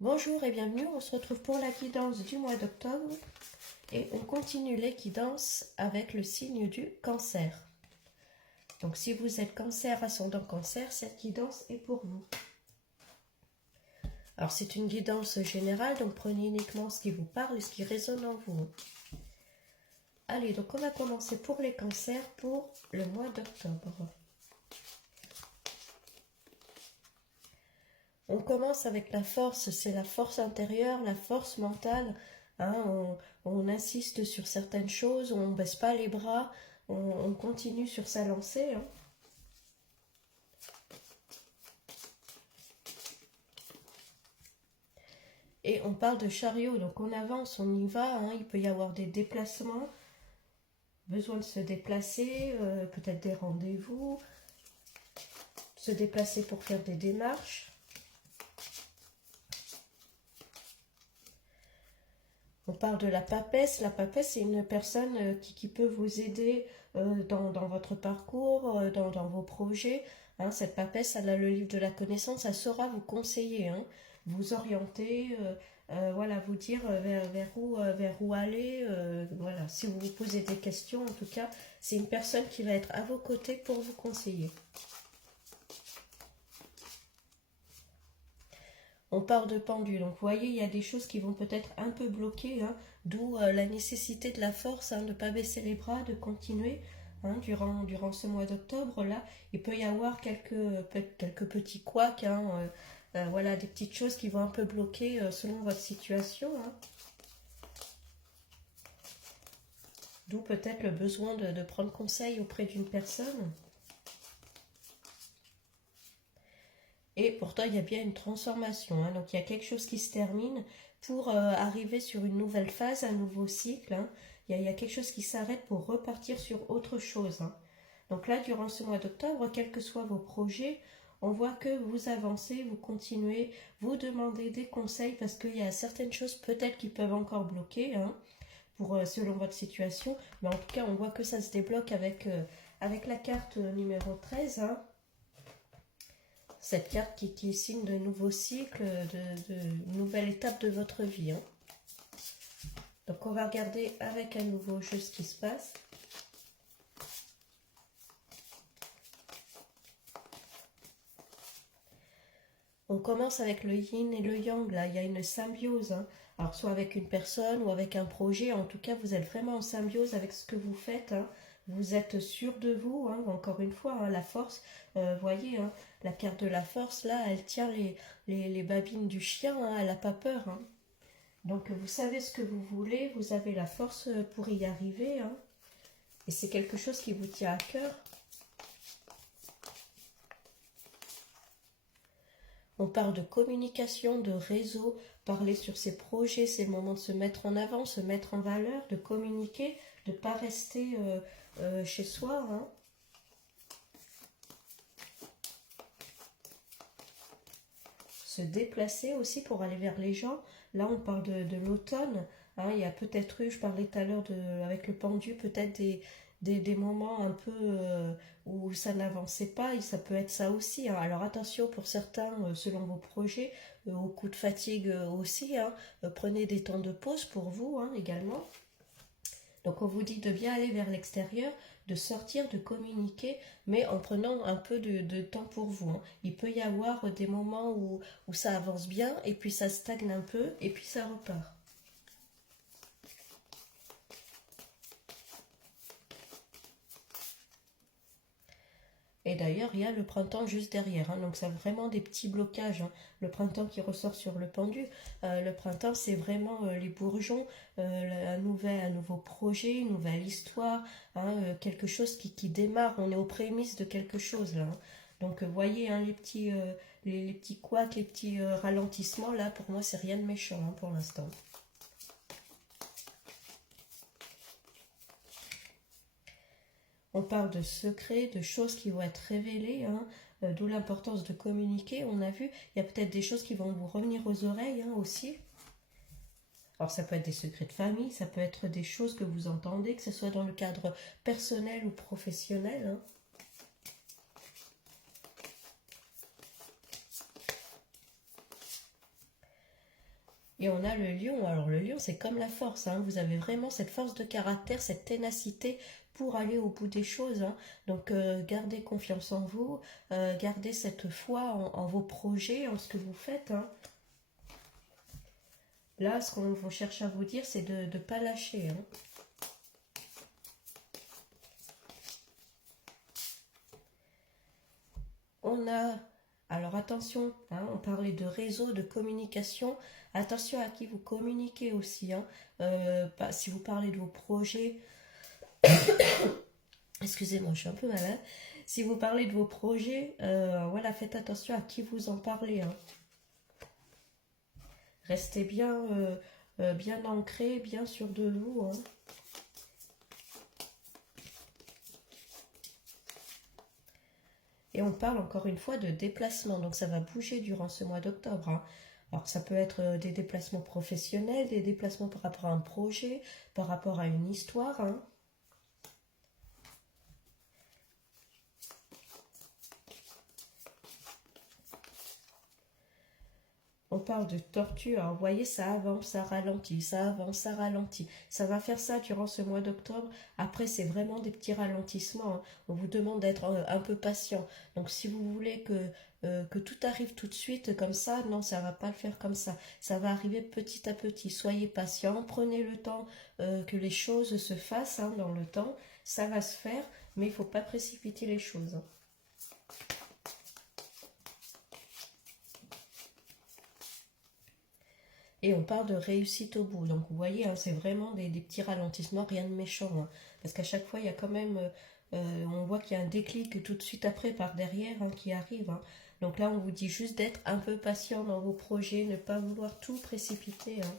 Bonjour et bienvenue, on se retrouve pour la guidance du mois d'octobre et on continue les guidances avec le signe du cancer. Donc si vous êtes cancer, ascendant cancer, cette guidance est pour vous. Alors c'est une guidance générale, donc prenez uniquement ce qui vous parle et ce qui résonne en vous. Allez, donc on va commencer pour les cancers pour le mois d'octobre. On commence avec la force, c'est la force intérieure, la force mentale. Hein, on insiste sur certaines choses, on ne baisse pas les bras, on continue sur sa lancée. Hein. Et on parle de chariot, donc on avance, on y va. Hein, il peut y avoir des déplacements, besoin de se déplacer, peut-être des rendez-vous, se déplacer pour faire des démarches. On parle de la papesse. La papesse, c'est une personne qui peut vous aider dans votre parcours, dans vos projets. Hein, cette papesse, elle a le livre de la connaissance, elle saura vous conseiller, hein, vous orienter, voilà, vous dire vers où aller. Voilà. Si vous vous posez des questions, en tout cas, c'est une personne qui va être à vos côtés pour vous conseiller. On parle de pendu, donc vous voyez, il y a des choses qui vont peut-être un peu bloquer, hein, d'où la nécessité de la force, hein, de ne pas baisser les bras, de continuer. Hein, durant ce mois d'octobre, là, il peut y avoir quelques petits couacs, hein, voilà, des petites choses qui vont un peu bloquer selon votre situation. Hein. D'où peut-être le besoin de prendre conseil auprès d'une personne. Et pourtant, il y a bien une transformation. Hein. Donc, il y a quelque chose qui se termine pour arriver sur une nouvelle phase, un nouveau cycle. Hein. Il y a quelque chose qui s'arrête pour repartir sur autre chose. Hein. Donc là, durant ce mois d'octobre, quels que soient vos projets, on voit que vous avancez, vous continuez, vous demandez des conseils parce qu'il y a certaines choses peut-être qui peuvent encore bloquer, hein, selon votre situation. Mais en tout cas, on voit que ça se débloque avec la carte numéro 13. Hein. Cette carte qui est signe de nouveaux cycles, de nouvelle étape de votre vie. Hein. Donc on va regarder avec un nouveau jeu ce qui se passe. On commence avec le yin et le yang. Là, il y a une symbiose. Hein. Alors soit avec une personne ou avec un projet. En tout cas, vous êtes vraiment en symbiose avec ce que vous faites. Hein. Vous êtes sûr de vous, hein, encore une fois, hein, la force, voyez, hein, la carte de la force, là, elle tient les babines du chien, hein, elle n'a pas peur. Hein. Donc, vous savez ce que vous voulez, vous avez la force pour y arriver, hein, et c'est quelque chose qui vous tient à cœur. On parle de communication, de réseau, parler sur ses projets, c'est le moment de se mettre en avant, se mettre en valeur, de communiquer, de ne pas rester chez soi. Hein. Se déplacer aussi pour aller vers les gens. Là, on parle de l'automne. Hein, il y a peut-être eu, je parlais tout à l'heure avec le pendu, peut-être des moments un peu où ça n'avançait pas, et ça peut être ça aussi. Hein. Alors attention pour certains, selon vos projets, au coup de fatigue aussi. Hein. Prenez des temps de pause pour vous hein, également. Donc on vous dit de bien aller vers l'extérieur, de sortir, de communiquer, mais en prenant un peu de temps pour vous. Hein. Il peut y avoir des moments où ça avance bien, et puis ça stagne un peu, et puis ça repart. Et d'ailleurs, il y a le printemps juste derrière. Hein, donc, ça a vraiment des petits blocages. Hein. Le printemps qui ressort sur le pendu. Le printemps, c'est vraiment les bourgeons, un nouveau projet, une nouvelle histoire, hein, quelque chose qui démarre. On est aux prémices de quelque chose là. Hein. Donc, voyez hein, les petits couacs, les petits ralentissements. Là, pour moi, c'est rien de méchant hein, pour l'instant. On parle de secrets, de choses qui vont être révélées, hein, d'où l'importance de communiquer. On a vu, il y a peut-être des choses qui vont vous revenir aux oreilles hein, aussi. Alors ça peut être des secrets de famille, ça peut être des choses que vous entendez, que ce soit dans le cadre personnel ou professionnel. Hein. Et on a le lion. Alors le lion, c'est comme la force, hein. Vous avez vraiment cette force de caractère, cette ténacité pour aller au bout des choses, hein. Donc gardez confiance en vous, gardez cette foi en vos projets, en ce que vous faites, hein. Là, ce qu'on cherche à vous dire, c'est de ne pas lâcher, hein. On a, alors attention, hein, on parlait de réseau, de communication. Attention à qui vous communiquez aussi, hein. Si vous parlez de vos projets, excusez-moi, je suis un peu malade. Si vous parlez de vos projets, voilà, faites attention à qui vous en parlez, hein. Restez bien ancré, bien sûr de vous, hein. Et on parle encore une fois de déplacement, donc ça va bouger durant ce mois d'octobre, hein. Alors ça peut être des déplacements professionnels, des déplacements par rapport à un projet, par rapport à une histoire, hein. On parle de tortue, alors vous voyez, ça avance, ça ralentit, ça avance, ça ralentit. Ça va faire ça durant ce mois d'octobre. Après, c'est vraiment des petits ralentissements, hein. On vous demande d'être un peu patient. Donc si vous voulez que tout arrive tout de suite comme ça, non, ça va pas le faire comme ça. Ça va arriver petit à petit. Soyez patient, prenez le temps que les choses se fassent, hein, dans le temps. Ça va se faire, mais il ne faut pas précipiter les choses, hein. Et on parle de réussite au bout. Donc vous voyez, hein, c'est vraiment des petits ralentissements, rien de méchant, hein. Parce qu'à chaque fois, il y a quand même, on voit qu'il y a un déclic tout de suite après par derrière, hein, qui arrive, hein. Donc là, on vous dit juste d'être un peu patient dans vos projets, ne pas vouloir tout précipiter, hein.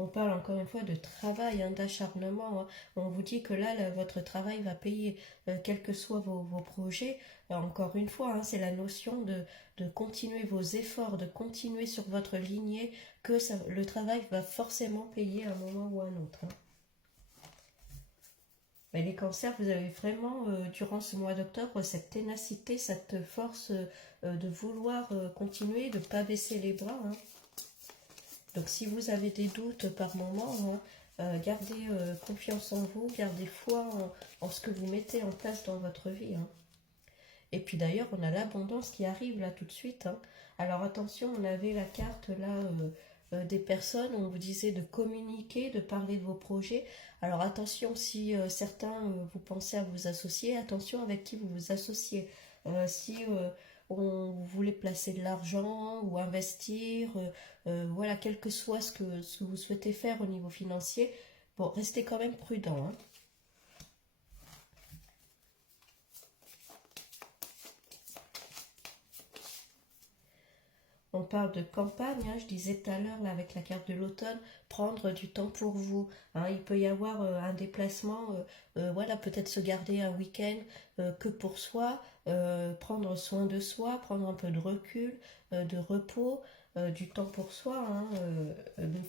On parle encore une fois de travail, hein, d'acharnement, hein. On vous dit que là, votre travail va payer, quels que soient vos projets. Encore une fois, hein, c'est la notion de continuer vos efforts, de continuer sur votre lignée, que le travail va forcément payer à un moment ou à un autre, hein. Mais les cancers, vous avez vraiment, durant ce mois d'octobre, cette ténacité, cette force de vouloir continuer, de ne pas baisser les bras, hein. Donc si vous avez des doutes par moment, hein, gardez confiance en vous, gardez foi en ce que vous mettez en place dans votre vie, hein. Et puis d'ailleurs, on a l'abondance qui arrive là tout de suite, hein. Alors attention, on avait la carte là des personnes, on vous disait de communiquer, de parler de vos projets. Alors attention, si certains vous pensez à vous associer, attention avec qui vous vous associez. Si vous voulez placer de l'argent ou investir, voilà, quel que soit ce que vous souhaitez faire au niveau financier, bon, restez quand même prudent, hein. On parle de campagne, hein, je disais tout à l'heure, là, avec la carte de l'automne, prendre du temps pour vous, hein. Il peut y avoir un déplacement, voilà, peut-être se garder un week-end que pour soi, prendre soin de soi, prendre un peu de recul, de repos, du temps pour soi, hein,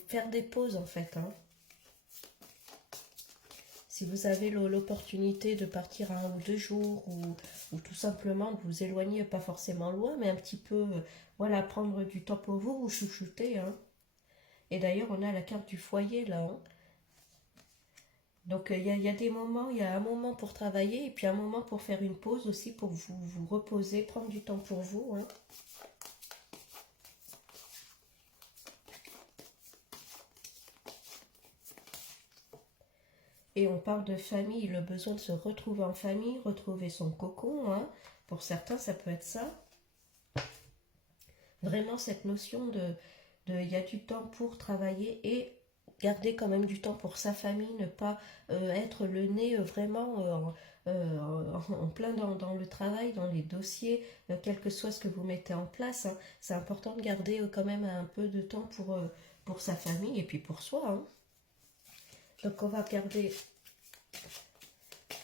faire des pauses en fait, hein. Si vous avez l'opportunité de partir 1 ou 2 jours ou tout simplement de vous éloigner, pas forcément loin, mais un petit peu, voilà, prendre du temps pour vous, vous chouchouter, hein. Et d'ailleurs, on a la carte du foyer là, hein. Donc il y a des moments, il y a un moment pour travailler et puis un moment pour faire une pause aussi, pour vous reposer, prendre du temps pour vous, hein. Et on parle de famille, le besoin de se retrouver en famille, retrouver son cocon, hein. Pour certains, ça peut être ça. Vraiment cette notion il y a du temps pour travailler et garder quand même du temps pour sa famille, ne pas être le nez vraiment en plein dans le travail, dans les dossiers, quel que soit ce que vous mettez en place, hein. C'est important de garder quand même un peu de temps pour sa famille et puis pour soi, hein. Donc on va regarder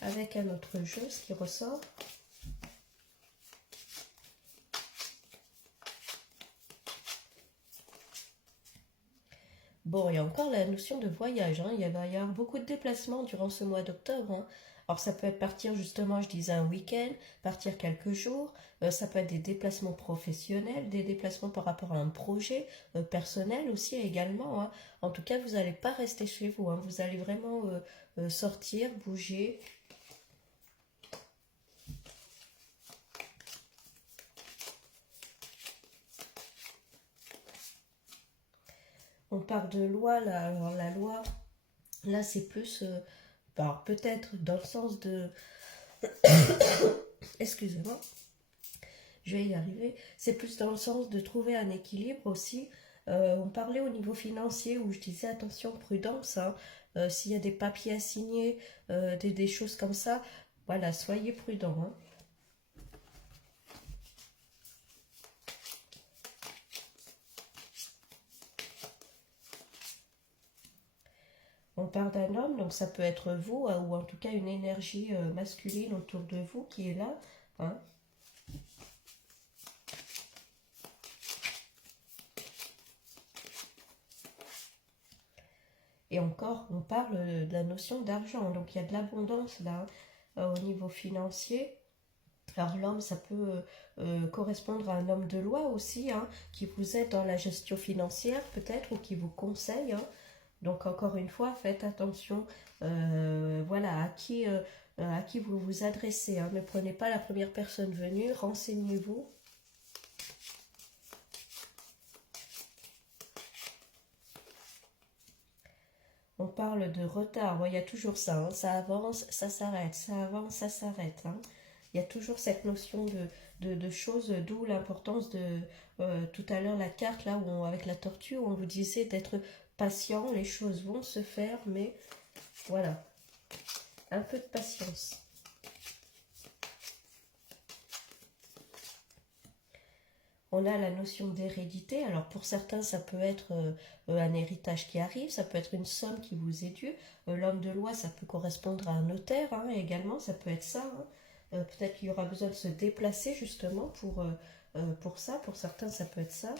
avec un autre jeu ce qui ressort. Bon, il y a encore la notion de voyage, hein. Il va y avoir beaucoup de déplacements durant ce mois d'octobre, hein. Alors ça peut être partir justement, je disais un week-end, partir quelques jours, ça peut être des déplacements professionnels, des déplacements par rapport à un projet personnel aussi également, hein. En tout cas, vous n'allez pas rester chez vous, hein. Vous allez vraiment sortir, bouger. On parle de loi là, alors la loi, là c'est plus, peut-être dans le sens de, excusez-moi, je vais y arriver, c'est plus dans le sens de trouver un équilibre aussi. On parlait au niveau financier où je disais attention, prudence, hein. S'il y a des papiers à signer, des choses comme ça, voilà, soyez prudents, hein. On parle d'un homme, donc ça peut être vous, ou en tout cas une énergie masculine autour de vous qui est là, hein. Et encore, on parle de la notion d'argent, donc il y a de l'abondance là, au niveau financier. Alors l'homme, ça peut correspondre à un homme de loi aussi, hein, qui vous aide dans la gestion financière peut-être, ou qui vous conseille, hein. Donc encore une fois, faites attention, voilà, à qui vous vous adressez, hein. Ne prenez pas la première personne venue, renseignez-vous. On parle de retard, bon, il y a toujours ça, hein. Ça avance, ça s'arrête, ça avance, ça s'arrête, hein. Il y a toujours cette notion de choses, d'où l'importance de, tout à l'heure, la carte, là, où avec la tortue, où on vous disait d'être patient, les choses vont se faire, mais voilà, un peu de patience. On a la notion d'hérédité. Alors pour certains, ça peut être un héritage qui arrive, ça peut être une somme qui vous est due. L'homme de loi, ça peut correspondre à un notaire, hein, également, ça peut être ça, hein. Peut-être qu'il y aura besoin de se déplacer justement pour ça. Pour certains, ça peut être ça.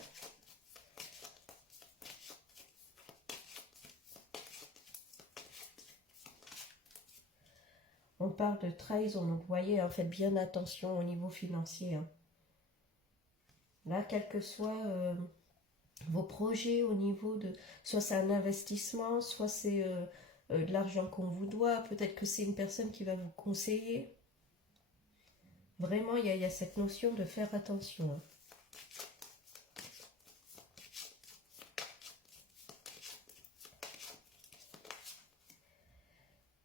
On parle de trahison, donc vous voyez, hein, faites bien attention au niveau financier, hein. Là, quel que soit vos projets au niveau de, soit c'est un investissement, soit c'est de l'argent qu'on vous doit, peut-être que c'est une personne qui va vous conseiller. Vraiment, il y a cette notion de faire attention, hein.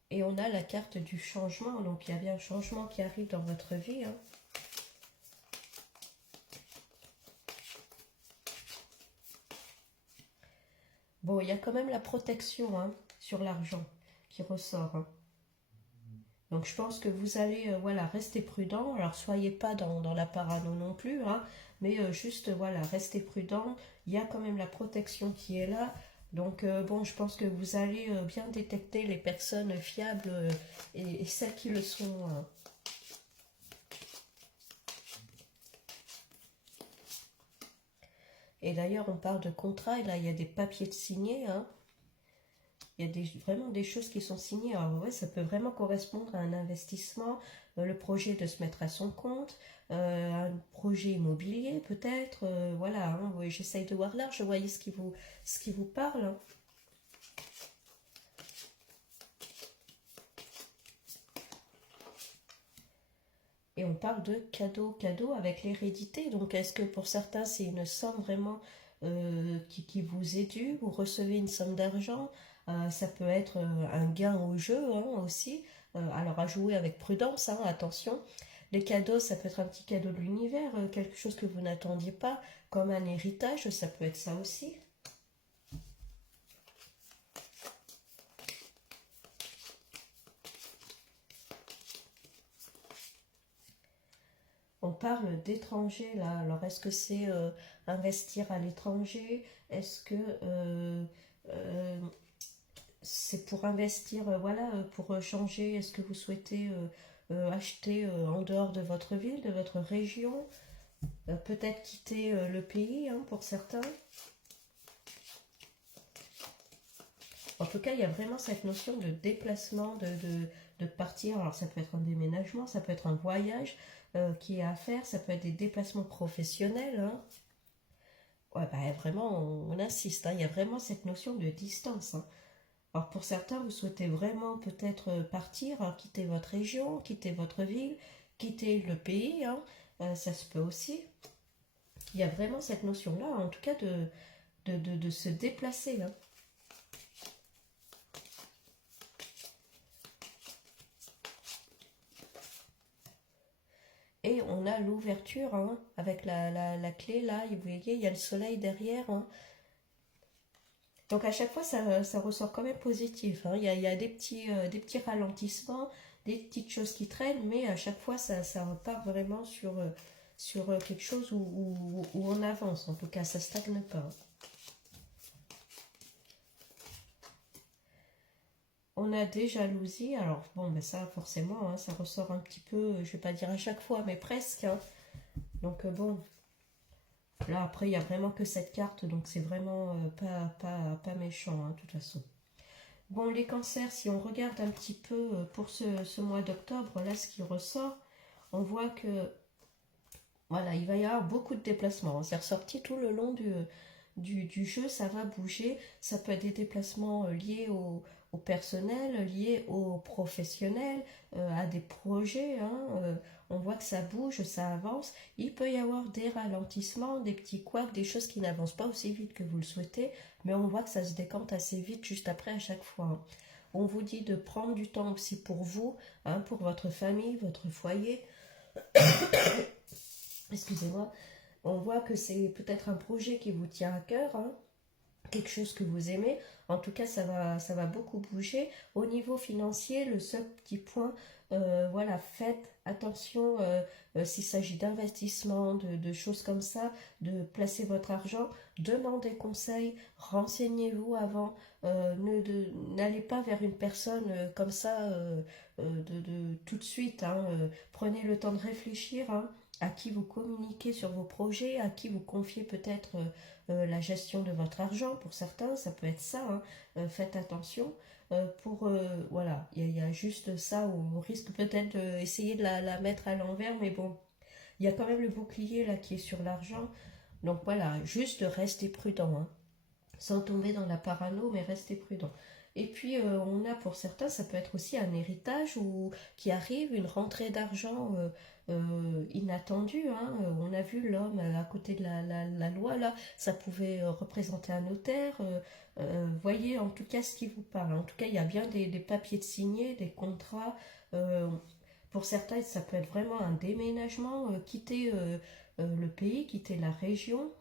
Et on a la carte du changement, donc il y a bien un changement qui arrive dans votre vie, hein. Bon, il y a quand même la protection, hein, sur l'argent qui ressort, hein. Donc je pense que vous allez voilà, rester prudent. Alors soyez pas dans la parano non plus, hein, mais juste voilà, restez prudent. Il y a quand même la protection qui est là. Donc bon, je pense que vous allez bien détecter les personnes fiables et celles qui le sont, hein. Et d'ailleurs, on parle de contrat, et là, il y a des papiers de signés, hein. Il y a vraiment des choses qui sont signées. Alors ouais, ça peut vraiment correspondre à un investissement, le projet de se mettre à son compte, un projet immobilier peut-être, voilà, hein, oui, j'essaye de voir large, voyez ce qui vous parle, hein. Et on parle de cadeau avec l'hérédité. Donc est-ce que pour certains c'est une somme vraiment qui vous est due, vous recevez une somme d'argent, ça peut être un gain au jeu, hein, aussi. Alors à jouer avec prudence, hein, attention. Les cadeaux, ça peut être un petit cadeau de l'univers, quelque chose que vous n'attendiez pas, comme un héritage, ça peut être ça aussi. On parle d'étrangers là, alors est-ce que c'est investir à l'étranger? Est-ce que euh, c'est pour investir, voilà, pour changer? Est-ce que vous souhaitez acheter en dehors de votre ville, de votre région? Peut-être quitter le pays, hein, pour certains. En tout cas, il y a vraiment cette notion de déplacement, de partir. Alors ça peut être un déménagement, ça peut être un voyage qui est à faire, ça peut être des déplacements professionnels. Hein. Ouais, bah, vraiment, on insiste, hein, il y a vraiment cette notion de distance. Hein. Alors pour certains, vous souhaitez vraiment peut-être partir, hein, quitter votre région, quitter votre ville, quitter le pays, hein, ça se peut aussi. Il y a vraiment cette notion-là, en tout cas de se déplacer. Hein. Et on a l'ouverture hein, avec la clé là, et vous voyez, il y a le soleil derrière. Hein. Donc à chaque fois, ça ressort quand même positif. Hein. Il y a des petits ralentissements, des petites choses qui traînent, mais à chaque fois, ça repart vraiment sur quelque chose où on avance. En tout cas, ça ne stagne pas. On a des jalousies. Alors bon, ben ça forcément, hein, ça ressort un petit peu, je ne vais pas dire à chaque fois, mais presque. Hein. Donc bon, là après, il n'y a vraiment que cette carte, donc c'est vraiment pas méchant, hein, de toute façon. Bon, les cancers, si on regarde un petit peu pour ce mois d'octobre, là, ce qui ressort, on voit que, voilà, il va y avoir beaucoup de déplacements. C'est ressorti tout le long du jeu, ça va bouger. Ça peut être des déplacements liés au personnel, liés aux professionnels, à des projets. Hein, on voit que ça bouge, ça avance. Il peut y avoir des ralentissements, des petits couacs, des choses qui n'avancent pas aussi vite que vous le souhaitez, mais on voit que ça se décante assez vite juste après à chaque fois. Hein. On vous dit de prendre du temps aussi pour vous, hein, pour votre famille, votre foyer. Excusez-moi. On voit que c'est peut-être un projet qui vous tient à cœur, hein, quelque chose que vous aimez. En tout cas, ça va beaucoup bouger. Au niveau financier, le seul petit point, voilà, faites attention s'il s'agit d'investissement, de choses comme ça, de placer votre argent, demandez conseil, renseignez-vous avant, n'allez pas vers une personne comme ça tout de suite. Hein, prenez le temps de réfléchir. Hein, à qui vous communiquez sur vos projets, à qui vous confiez peut-être la gestion de votre argent. Pour certains, ça peut être ça. Hein. Faites attention. Voilà, il y a juste ça où on risque peut-être d'essayer de la mettre à l'envers, mais bon, il y a quand même le bouclier là qui est sur l'argent. Donc voilà, juste restez prudent. Hein. Sans tomber dans la parano, mais restez prudent. Et puis, on a pour certains, ça peut être aussi un héritage qui arrive, une rentrée d'argent inattendue. Hein. On a vu l'homme à côté de la loi, là, ça pouvait représenter un notaire. Voyez en tout cas ce qui vous parle. En tout cas, il y a bien des papiers de signés, des contrats. euh, pour certains, ça peut être vraiment un déménagement, quitter le pays, quitter la région.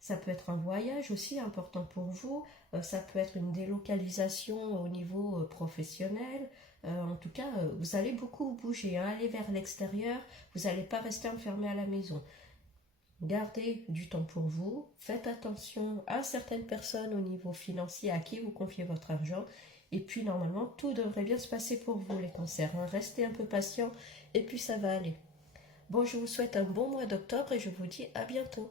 Ça peut être un voyage aussi important pour vous. Ça peut être une délocalisation au niveau professionnel. En tout cas, vous allez beaucoup bouger, hein, aller vers l'extérieur. Vous n'allez pas rester enfermé à la maison. Gardez du temps pour vous. Faites attention à certaines personnes au niveau financier à qui vous confiez votre argent. Et puis, normalement, tout devrait bien se passer pour vous, les cancers. Hein. Restez un peu patient et puis ça va aller. Bon, je vous souhaite un bon mois d'octobre et je vous dis à bientôt.